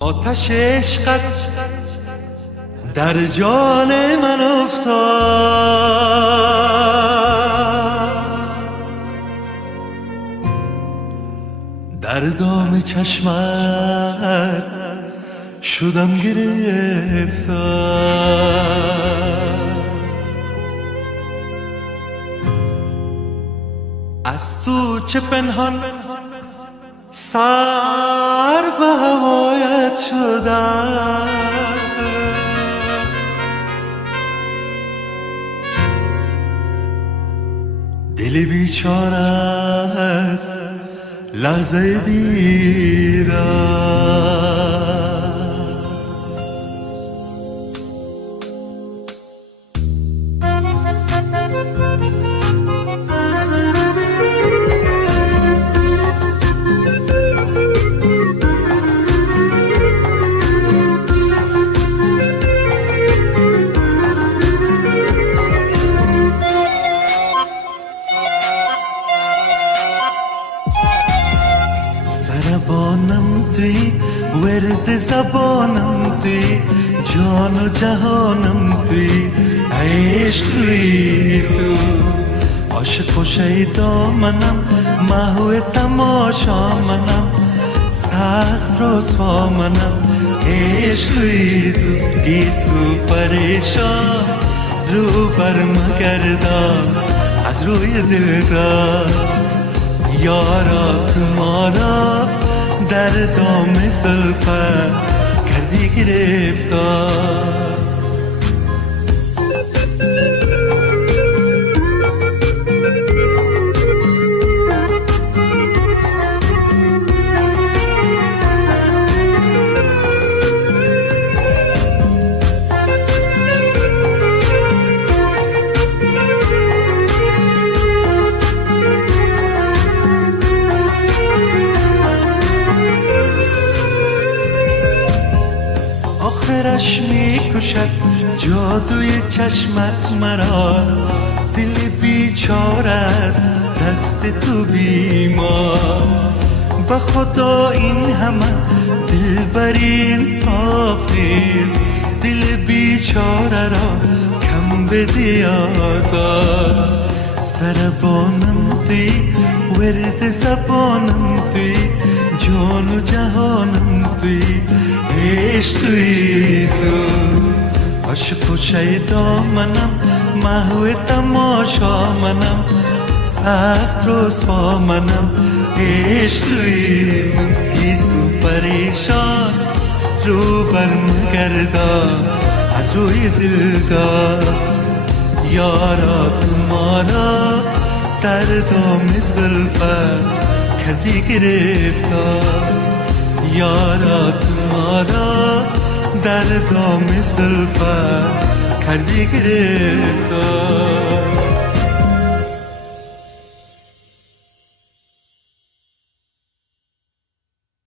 آتش عشقت در جان من افتاد، در دام چشمت شدم گرفتار. از تو چه پنهان سر و هوایت شدم، دل بیچاره است لحظه دیدن. سربانم توی، ورد زبانم توی، جان و جهانم توی، عشق توی تو. عاشق و شیدا منم، محو تماشا منم، سخت رسوا منم، عشق توی تو. گیسو پریشان رو بر مگردان از روی دلدار، یارا تو ما را در دام زلفت کردی گرفتار. آخرش میکشد جادوی چشمت مرا، دل بیچاره است دست تو بیمار. به خدا این همه دلبری انصاف نیست، دل بیچاره را کم بده آزار. سربانم توی، ورد زبانم توی، جان و جهانم توی، عشق توی تو. عاشق و شیدا منم، محو تماشا منم، سخت رسوا منم، عشق توی تو. گیسو پریشان رو بر مگردان از روی دلدار، یارا تو ما را در دام زلفت کردی گرفتار. یارا تو ما را در دام زلفت کردی گرفتار.